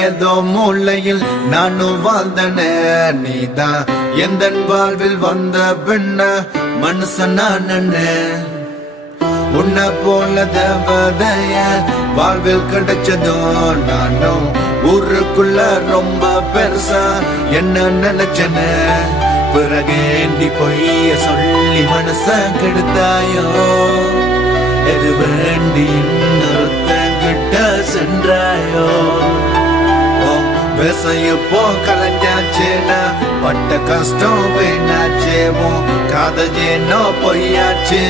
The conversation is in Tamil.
ஏதோ மூலையில் நானும் வாழ்ந்தனே நீதான் எந்த வாழ்வில் வந்த பெண்ண மனுஷன் நானே உன்ன போல தேவதைய வாழ்வில் கிடைச்சதும் நானும் ஊருக்குள்ள ரொம்ப பெருசா என்ன நினைச்சனே பிறகு ஏண்டி பொய்ய சொல்லி மனச கெடுத்தாயோ எது வேண்டி இன்னொருத்தன் கிட்ட சென்றாயோ விவசாயப்போ கலைஞ்சாச்சேனா பட்ட கஷ்டம் வேணாச்சேவோ காதல் ஏனோ பொய்யாச்சே